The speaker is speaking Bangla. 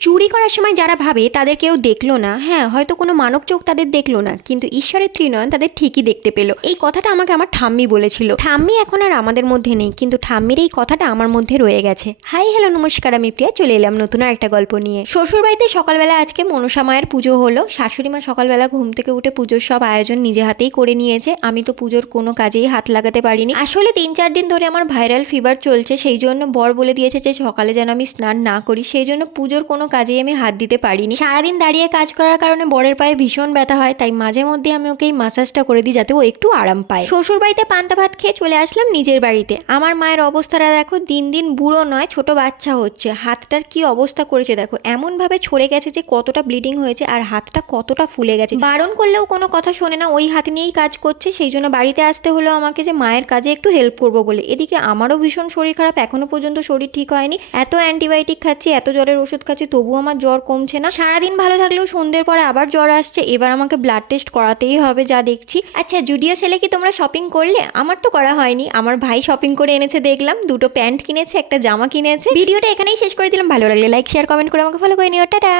চুরি করার সময় যারা ভাবে তাদের কেউ দেখলো না, হ্যাঁ হয়তো কোনো মানব চোখ তাদের দেখলো না, কিন্তু ঈশ্বরের ত্রিনয়ন তাদের ঠিকই দেখতে পেলো। এই কথাটা আমাকে আমার ঠাম্মি বলেছিল। ঠাম্মি এখন আর আমাদের মধ্যে নেই, কিন্তু ঠাম্মির এই কথাটা আমার মধ্যে রয়ে গেছে। হাই হ্যালো নমস্কার, আমি প্রিয়া, চলে এলাম নতুন আর একটা গল্প নিয়ে। শ্বশুর বাড়িতে সকালবেলা আজকে মনসা মায়ের পুজো হলো। শাশুড়ি মা সকালবেলা ঘুম থেকে উঠে পুজোর সব আয়োজন নিজে হাতেই করে নিয়েছে। আমি তো পুজোর কোনো কাজেই হাত লাগাতে পারিনি। আসলে 3-4 দিন ধরে আমার ভাইরাল ফিভার চলছে, সেই জন্য বর বলে দিয়েছে যে সকালে যেন আমি স্নান না করি, সেই জন্য পুজোর কোনো কাজেই আমি হাত দিতে পারিনি। সারাদিন দাঁড়িয়ে কাজ করার কারণে বরের পায়ে ভীষণ ব্যথা হয়, তাই মাঝে মধ্যে আমি ওকে এই মাসাজটা করে দিই যাতে ও একটু আরাম পায়। শ্বশুর বাড়িতে পান্তা ভাত খেয়ে চলে আসলাম নিজের বাড়িতে। আমার মায়ের অবস্থাটা দেখো, দিন দিন বুড়ো নয় ছোট বাচ্চা হচ্ছে। হাতটার কি অবস্থা করেছে দেখো, এমন ভাবে ছড়ে গেছে যে কতটা ব্লিডিং হয়েছে, আর হাতটা কতটা ফুলে গেছে। বারণ করলেও কোনো কথা শোনে না, ওই হাত নিয়েই কাজ করছে। সেই জন্য বাড়িতে আসতে হলো আমাকে যে মায়ের কাজে একটু হেল্প করবো বলে। এদিকে আমারও ভীষণ শরীর খারাপ, এখনো পর্যন্ত শরীর ঠিক হয়নি। এত অ্যান্টিবায়োটিক খাচ্ছি, এত জ্বরের ওষুধ খাচ্ছি, তবু আমার জ্বর কমছে না। সারাদিন ভালো থাকলেও সন্ধ্যের পরে আবার জ্বর আসছে। এবার আমাকে ব্লাড টেস্ট করাতেই হবে যা দেখছি। আচ্ছা জুডিও সেলে কি তোমরা শপিং করলে? আমার তো করা হয়নি, আমার ভাই শপিং করে এনেছে দেখলাম। 2টো প্যান্ট কিনেছে, একটা জামা কিনেছে। ভিডিওটা এখানেই শেষ করে দিলাম। ভালো লাগলে লাইক শেয়ার কমেন্ট করে আমাকে ফলো করে নিও। টাটা।